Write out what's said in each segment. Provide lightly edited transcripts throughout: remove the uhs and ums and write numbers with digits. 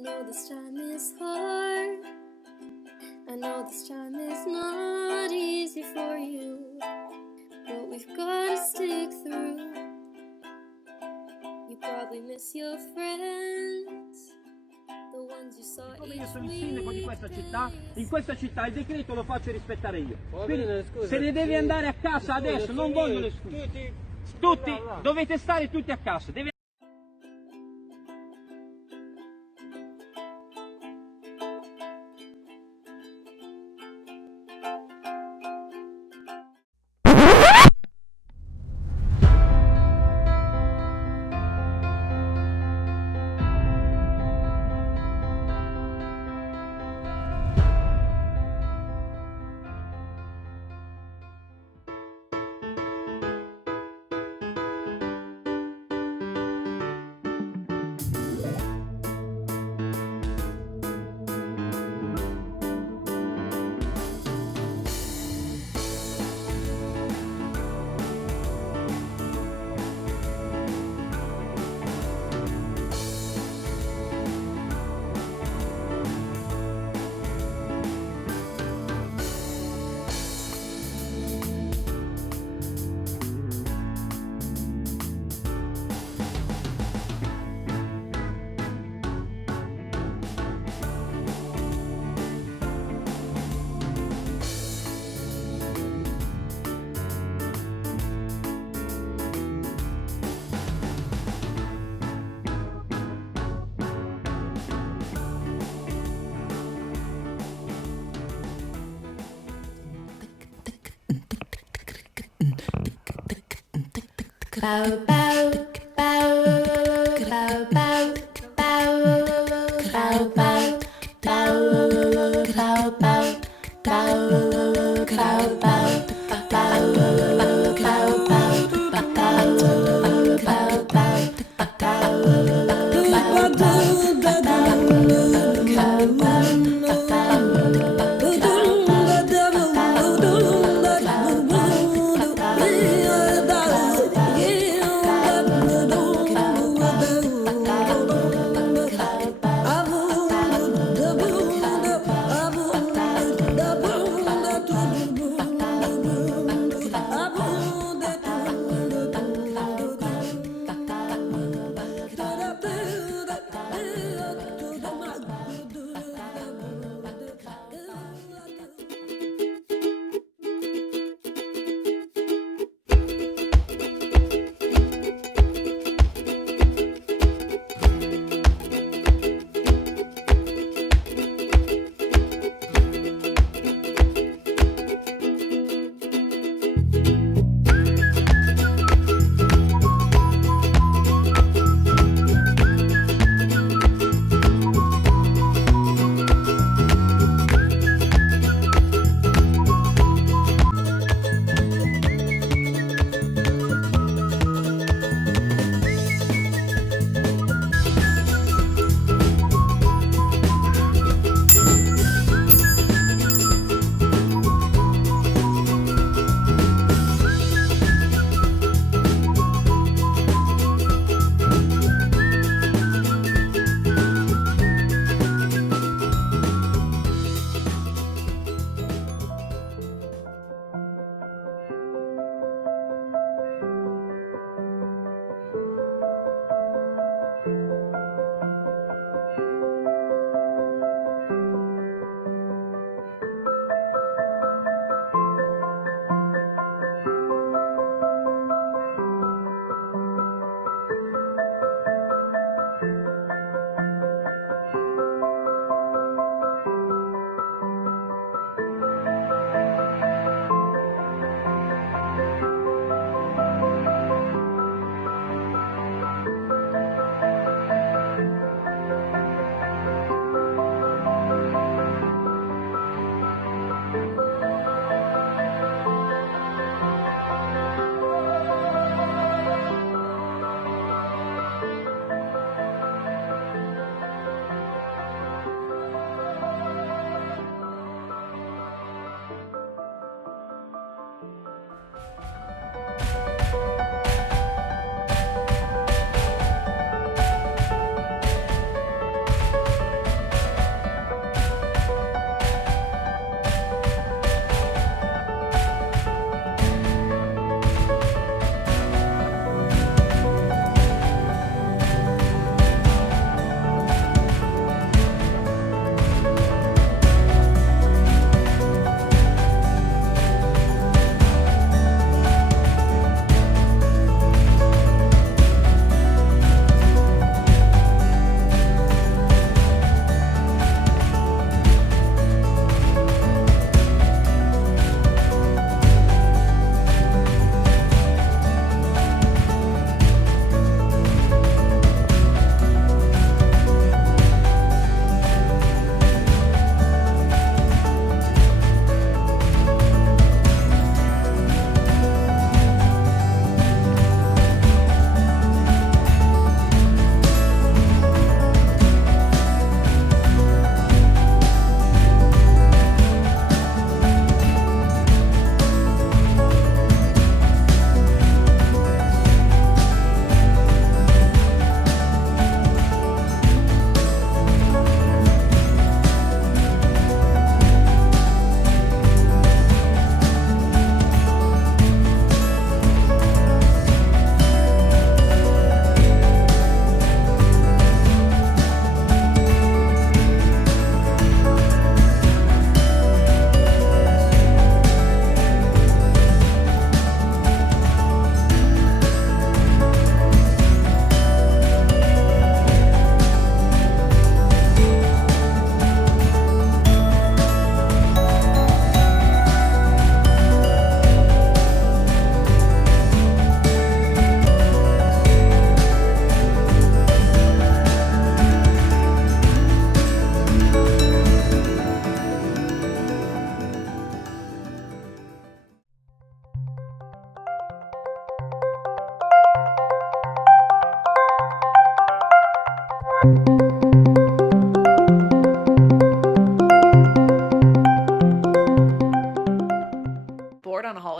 know this time is hard. I know this time is not easy for you, but we've got to stick through. You probably miss your friends, the ones you saw. Come io sono il sindaco di questa città, in questa città il decreto lo faccio rispettare io. Quindi, se ne devi andare a casa adesso, non voglio le scuse. Tutti, dovete stare tutti a casa. Bow, bow, bow, bow, bow, bow, bow, bow, bow, bow, bow, bow, bow,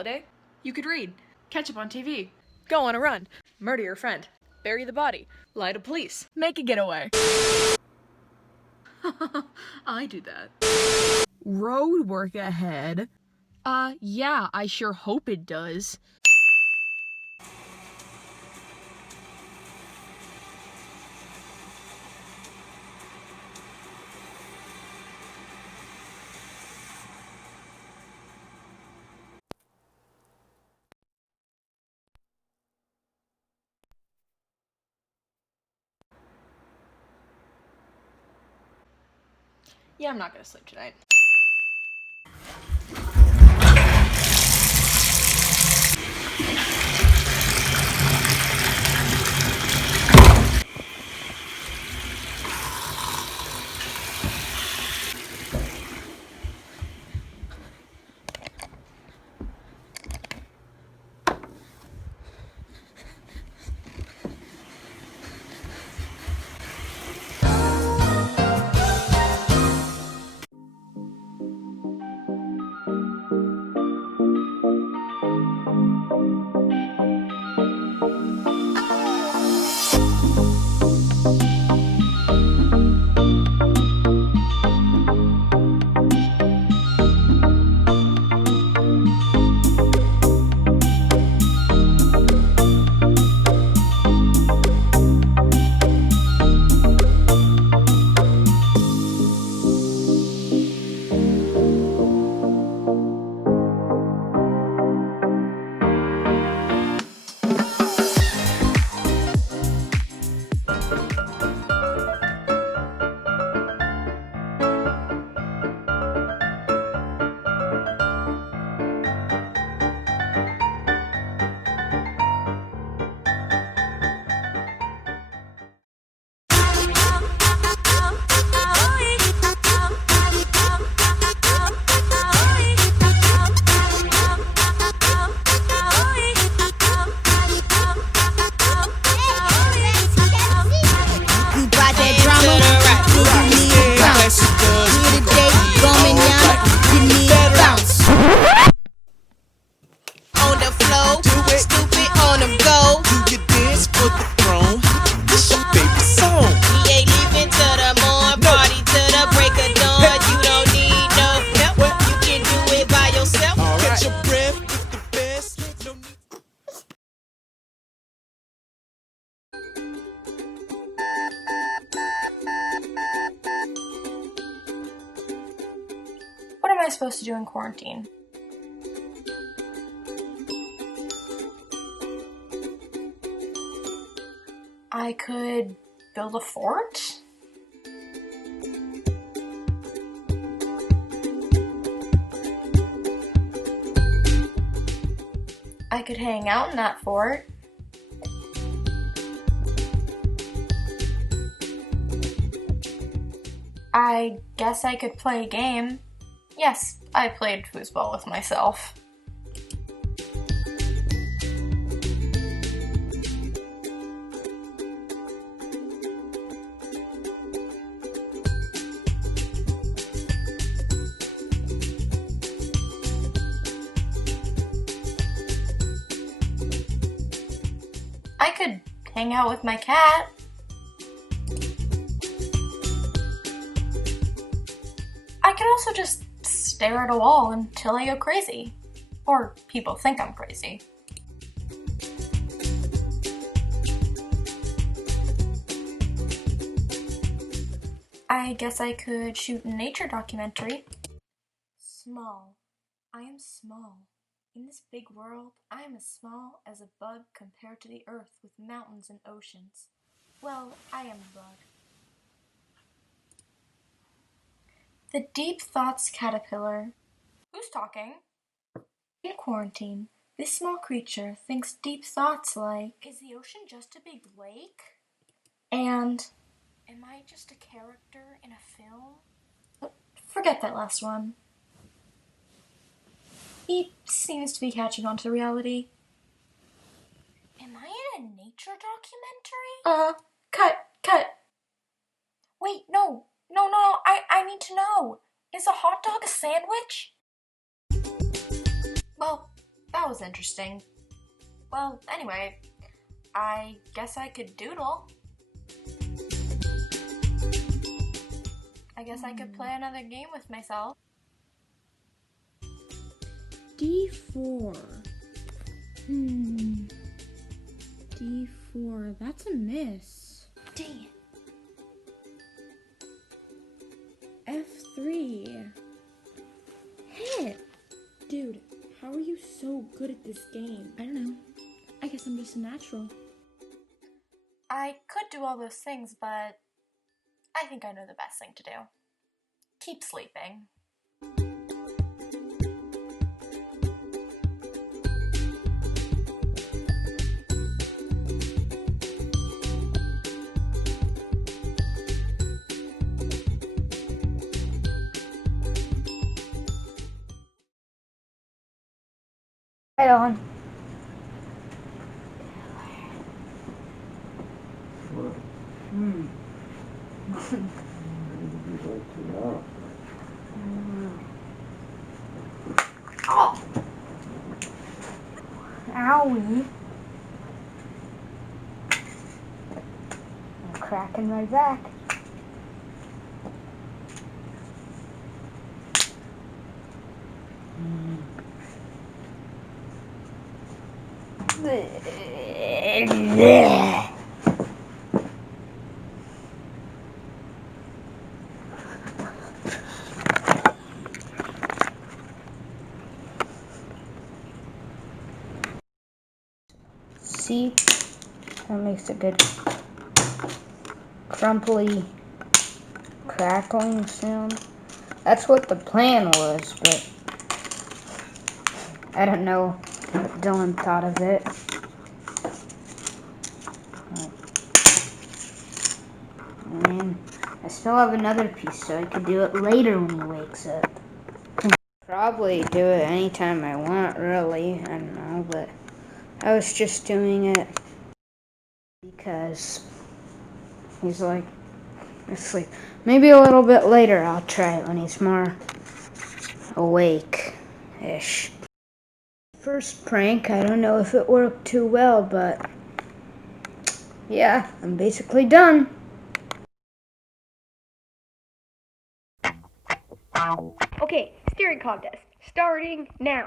holiday? You could read, catch up on TV, go on a run, murder your friend, bury the body, lie to police, make a getaway. I do that. Road work ahead? Yeah, I sure hope it does. Yeah, I'm not gonna sleep tonight. What am I supposed to do in quarantine? I could build a fort? I could hang out in that fort. I guess I could play a game. Yes, I played foosball with myself. I could hang out with my cat. I could also just stare at a wall until I go crazy. Or people think I'm crazy. I guess I could shoot a nature documentary. Small. I am small. In this big world, I am as small as a bug compared to the earth with mountains and oceans. Well, I am a bug. The Deep Thoughts Caterpillar. Who's talking? In quarantine, this small creature thinks deep thoughts like, is the ocean just a big lake? And, am I just a character in a film? Forget that last one. He seems to be catching on to reality. Am I in a nature documentary? Cut. Wait, no, I need to know. Is a hot dog a sandwich? Well, That was interesting. Well, anyway, I guess I could doodle. I guess I could play another game with myself. D4. D4. That's a miss. Dang it. F3. Hit. Dude, how are you so good at this game? I don't know. I guess I'm just a natural. I could do all those things, but I think I know the best thing to do. Keep sleeping. Right on. Oh. Owie. I'm cracking my back. See, that makes a good crumply crackling sound. That's what the plan was, but I don't know if Dylan thought of it. And I still have another piece, so I could do it later when he wakes up. Probably do it anytime I want, really. I don't know, but I was just doing it because he's like asleep. Maybe a little bit later I'll try it when he's more awake-ish. First prank, I don't know if it worked too well, but yeah, I'm basically done. Okay, staring contest, starting now.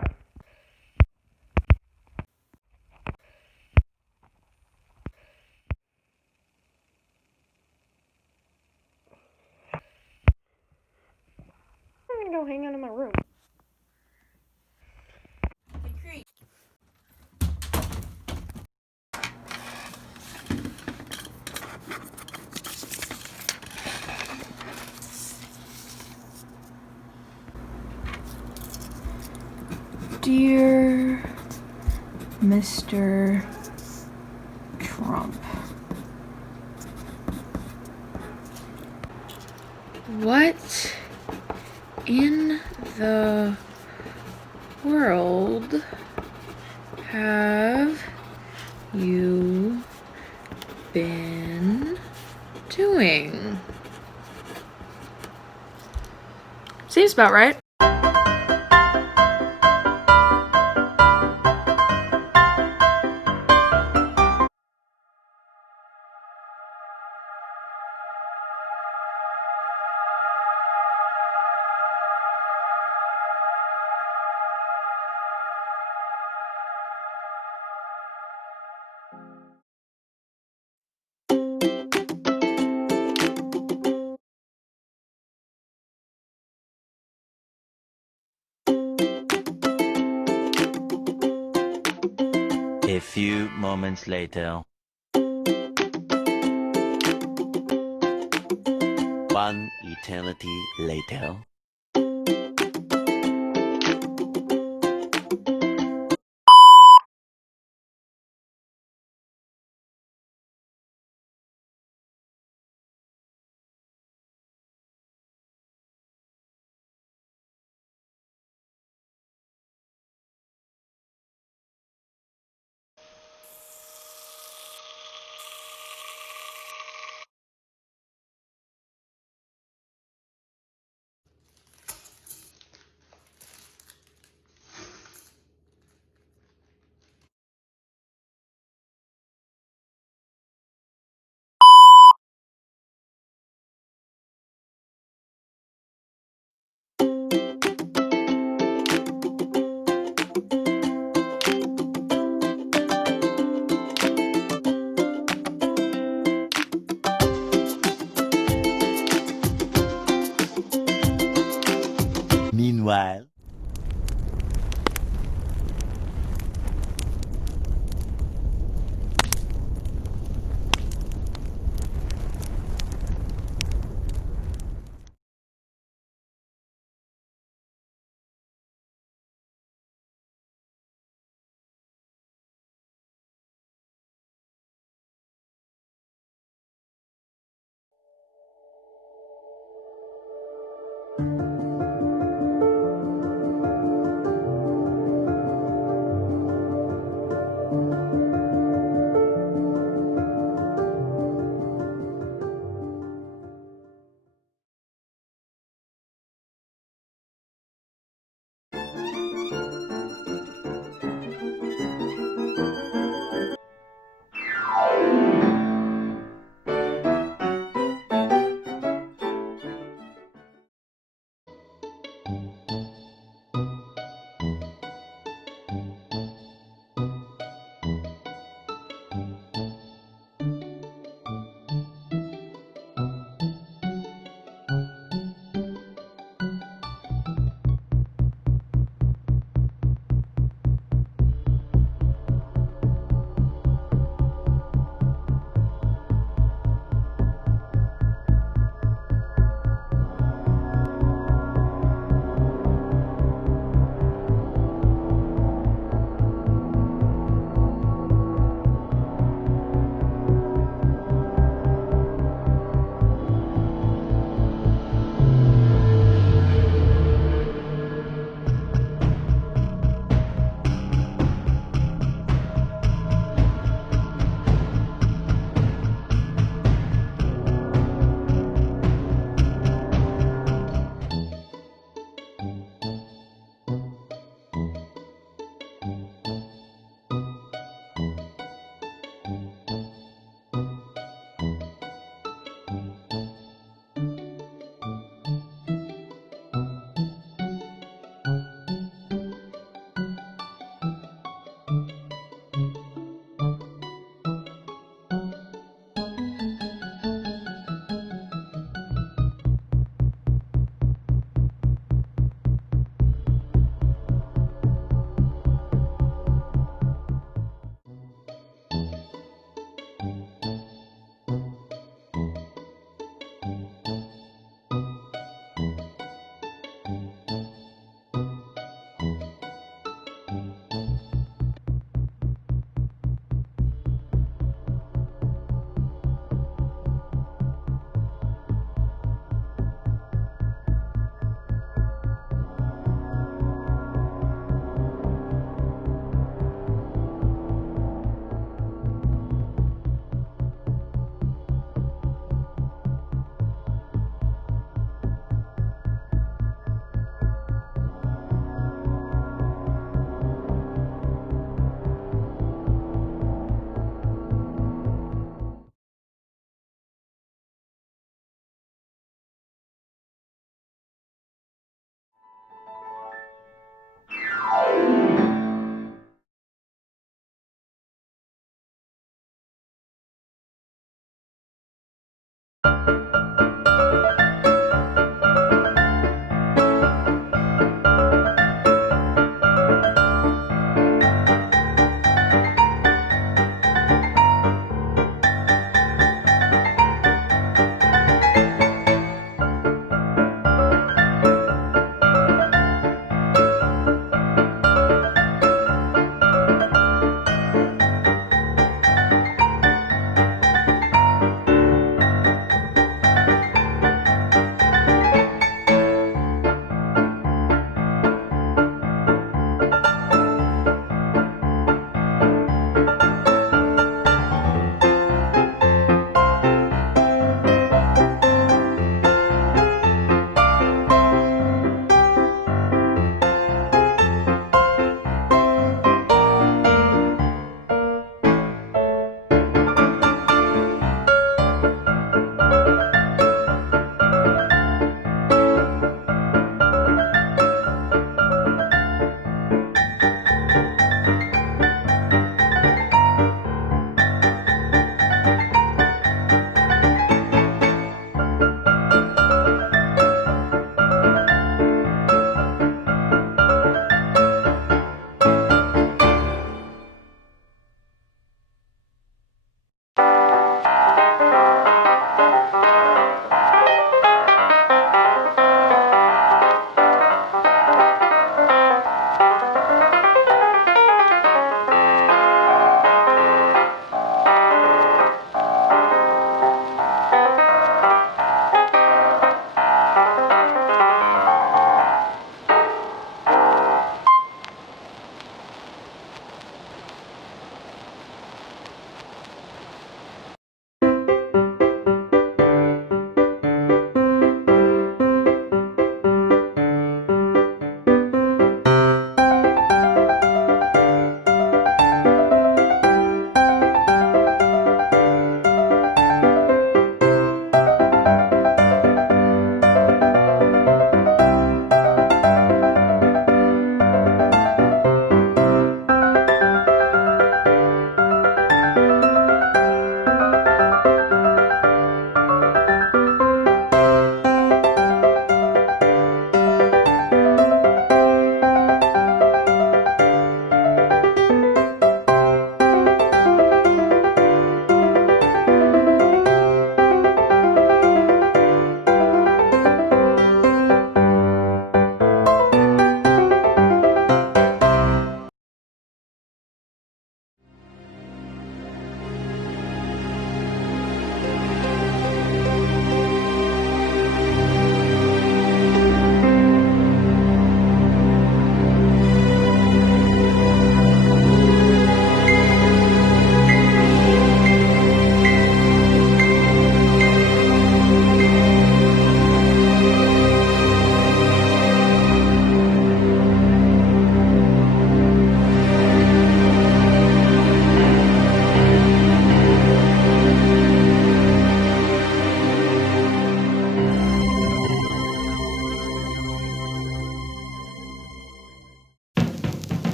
I'm gonna go hang out in my room. Dear Mr. Trump, what in the world have you been doing? Seems about right. A few moments later. One eternity later. Meanwhile.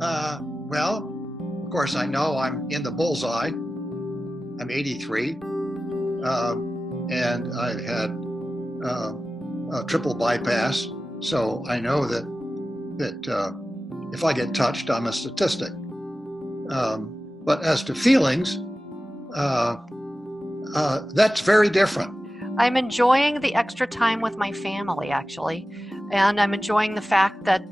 Well, of course, I know I'm in the bullseye. I'm 83, and I've had a triple bypass, so I know that if I get touched, I'm a statistic. But as to feelings, that's very different. I'm enjoying the extra time with my family, actually, and I'm enjoying the fact that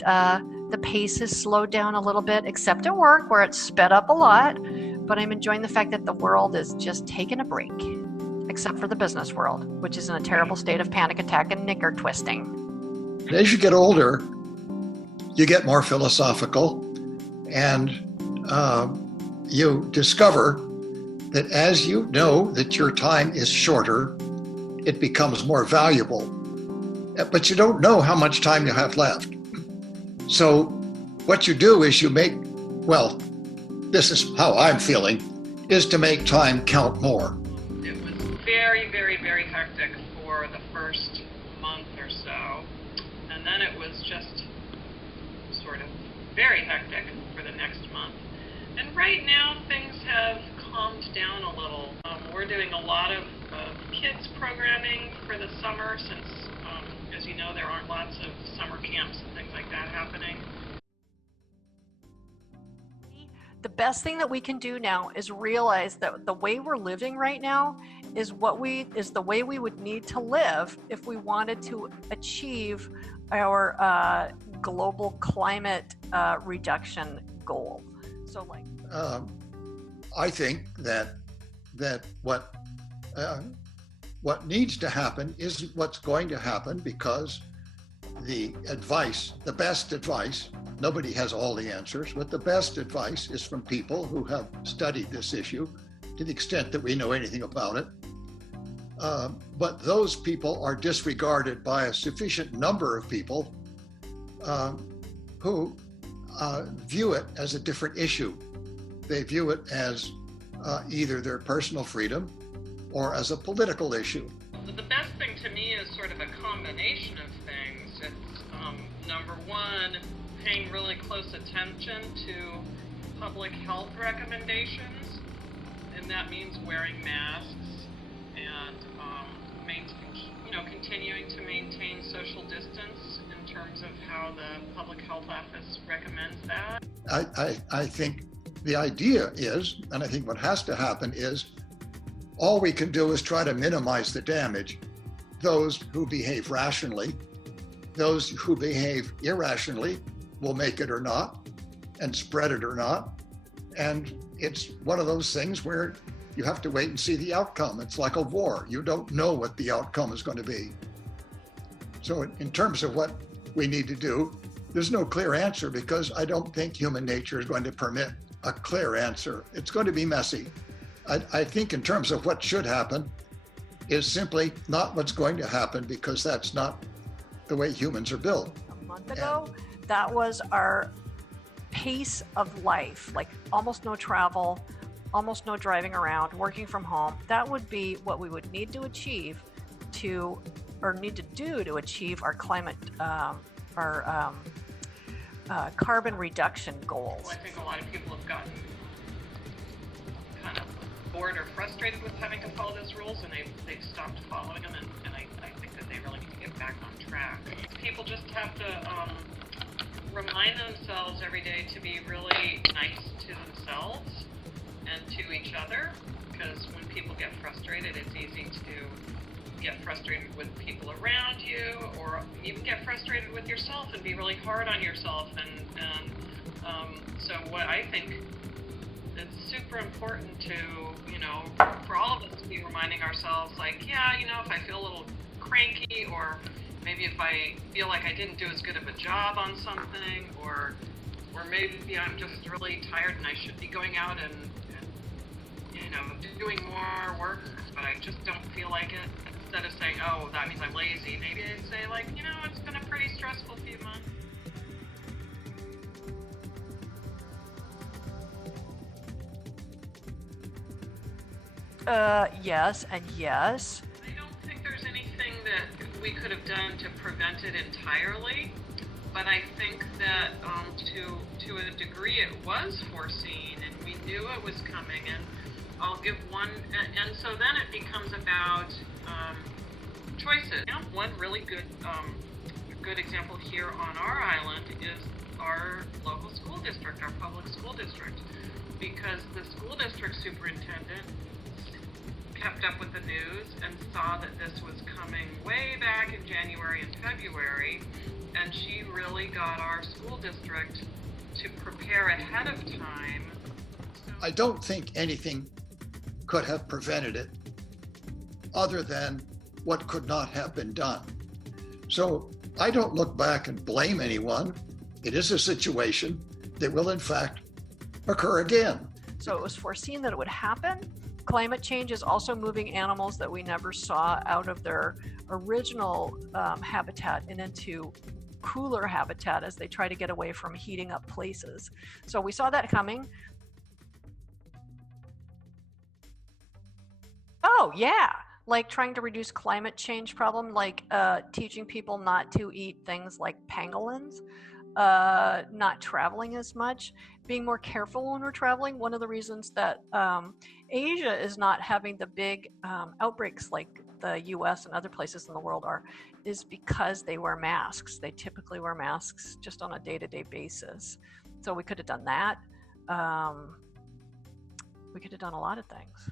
the pace has slowed down a little bit, except at work where it's sped up a lot. But I'm enjoying the fact that the world is just taking a break, except for the business world, which is in a terrible state of panic attack and knicker twisting. As you get older, you get more philosophical, and you discover that as you know that your time is shorter, it becomes more valuable. But you don't know how much time you have left. So what you do is you make, well, this is how I'm feeling, is to make time count more. It was very, very, very hectic for the first month or so. And then it was just sort of very hectic for the next month. And right now things have calmed down a little. We're doing a lot of kids programming for the summer since, as you know, there aren't lots of summer camps and things like that happening. The best thing that we can do now is realize that the way we're living right now is the way we would need to live if we wanted to achieve our global climate reduction goal. So, like, I think that what needs to happen isn't what's going to happen, because the best advice, nobody has all the answers, but the best advice is from people who have studied this issue to the extent that we know anything about it. But those people are disregarded by a sufficient number of people who view it as a different issue. They view it as either their personal freedom or as a political issue. The best thing to me is sort of a combination of things. It's number one, paying really close attention to public health recommendations, and that means wearing masks and continuing to maintain social distance in terms of how the public health office recommends that. I think the idea is, and I think what has to happen is, all we can do is try to minimize the damage. Those who behave rationally, those who behave irrationally will make it or not, and spread it or not. And it's one of those things where you have to wait and see the outcome. It's like a war. You don't know what the outcome is going to be. So in terms of what we need to do, there's no clear answer, because I don't think human nature is going to permit a clear answer. It's going to be messy. I think in terms of what should happen is simply not what's going to happen, because that's not the way humans are built. A month ago, that was our pace of life, like almost no travel, almost no driving around, working from home. That would be what we would need to achieve to achieve our climate, carbon reduction goals. Well, I think a lot of people have gotten kind of bored or frustrated with having to follow those rules, and they've stopped following them, and I think that they really need to get back on track. People just have to remind themselves every day to be really nice to themselves and to each other, because when people get frustrated, it's easy to get frustrated with people around you, or even get frustrated with yourself and be really hard on yourself. And so what I think it's super important to, for all of us to be reminding ourselves, like, if I feel a little cranky, or maybe if I feel like I didn't do as good of a job on something, or maybe I'm just really tired and I should be going out and doing more work, but I just don't feel like it. Instead of saying, oh, that means I'm lazy, maybe I'd say, like, it's been a pretty stressful few months. Yes and yes. I don't think there's anything that we could have done to prevent it entirely. but I think that to a degree it was foreseen, and we knew it was coming. And I'll give one, and so then it becomes about choices. You know, one really good example here on our island is our local school district, our public school district, because the school district superintendent kept up with the news and saw that this was coming way back in January and February, and she really got our school district to prepare ahead of time. I don't think anything could have prevented it other than what could not have been done. So I don't look back and blame anyone. It is a situation that will in fact occur again. So it was foreseen that it would happen. Climate change is also moving animals that we never saw out of their original habitat and into cooler habitat as they try to get away from heating up places. So we saw that coming. Oh yeah, like trying to reduce climate change problem, like teaching people not to eat things like pangolins, not traveling as much, being more careful when we're traveling. One of the reasons that Asia is not having the big outbreaks like the US and other places in the world are, is because they wear masks. They typically wear masks just on a day-to-day basis. So we could have done that. We could have done a lot of things.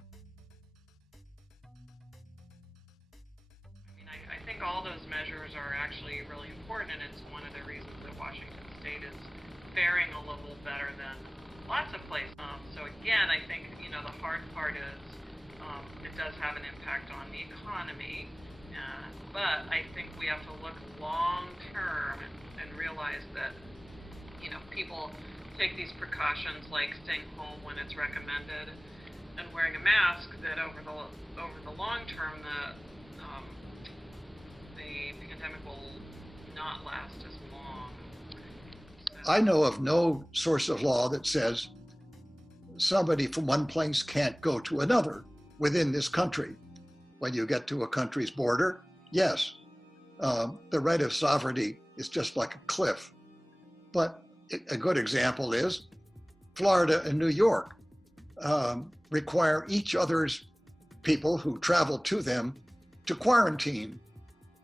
I think all those measures are actually really important, and it's one of the reasons that Washington State is faring a little better than lots of places. So again, I think, the hard part is it does have an impact on the economy, but I think we have to look long term and realize that, people take these precautions like staying home when it's recommended and wearing a mask, that over the long term, the pandemic will not last as long. So. I know of no source of law that says somebody from one place can't go to another within this country. When you get to a country's border, yes, the right of sovereignty is just like a cliff. But a good example is Florida and New York require each other's people who travel to them to quarantine,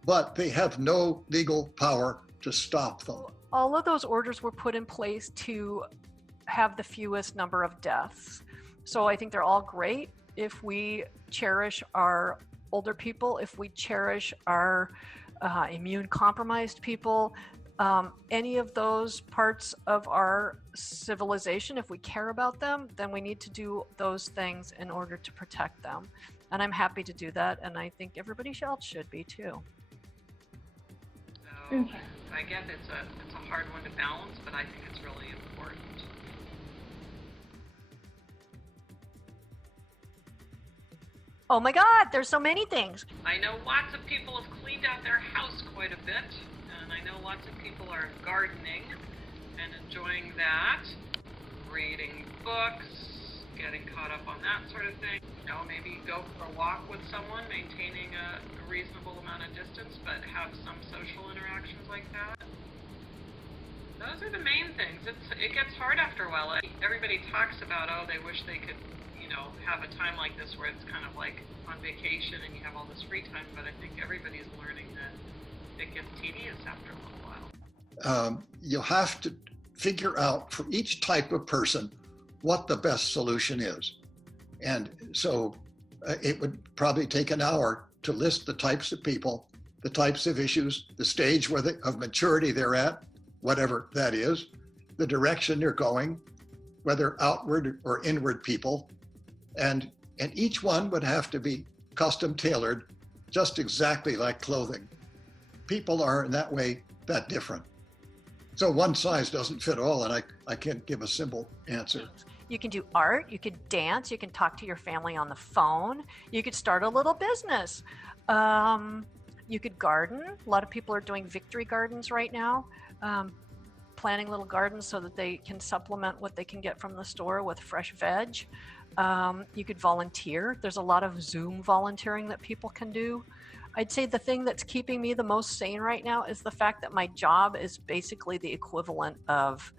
but they have no legal power to stop them. All of those orders were put in place to have the fewest number of deaths. So I think they're all great if we cherish our older people, if we cherish our immune compromised people, any of those parts of our civilization, if we care about them, then we need to do those things in order to protect them. And I'm happy to do that, and I think everybody else should be too. So I guess it's a hard one to balance, but I think it's really important. Oh my God, there's so many things. I know lots of people have cleaned out their house quite a bit, and I know lots of people are gardening and enjoying that, reading books, getting caught up on that sort of thing. Maybe go for a walk with someone, maintaining a reasonable amount of distance, but have some social interactions like that. Those are the main things. It gets hard after a while. Everybody talks about, they wish they could, have a time like this where it's kind of like on vacation and you have all this free time, but I think everybody's learning that it gets tedious after a little while. You have to figure out for each type of person what the best solution is. And so it would probably take an hour to list the types of people, the types of issues, the stage of maturity they're at, whatever that is, the direction they're going, whether outward or inward people. And each one would have to be custom tailored, just exactly like clothing. People are in that way that different. So one size doesn't fit all, and I can't give a simple answer. You can do art, you could dance, you can talk to your family on the phone, you could start a little business. You could garden. A lot of people are doing victory gardens right now, planting little gardens so that they can supplement what they can get from the store with fresh veg. You could volunteer. There's a lot of Zoom volunteering that people can do. I'd say the thing that's keeping me the most sane right now is the fact that my job is basically the equivalent of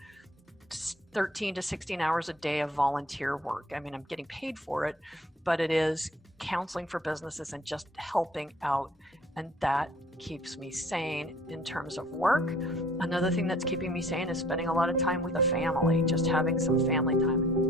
13 to 16 hours a day of volunteer work. I mean, I'm getting paid for it, but it is counseling for businesses and just helping out. And that keeps me sane in terms of work. Another thing that's keeping me sane is spending a lot of time with a family, just having some family time.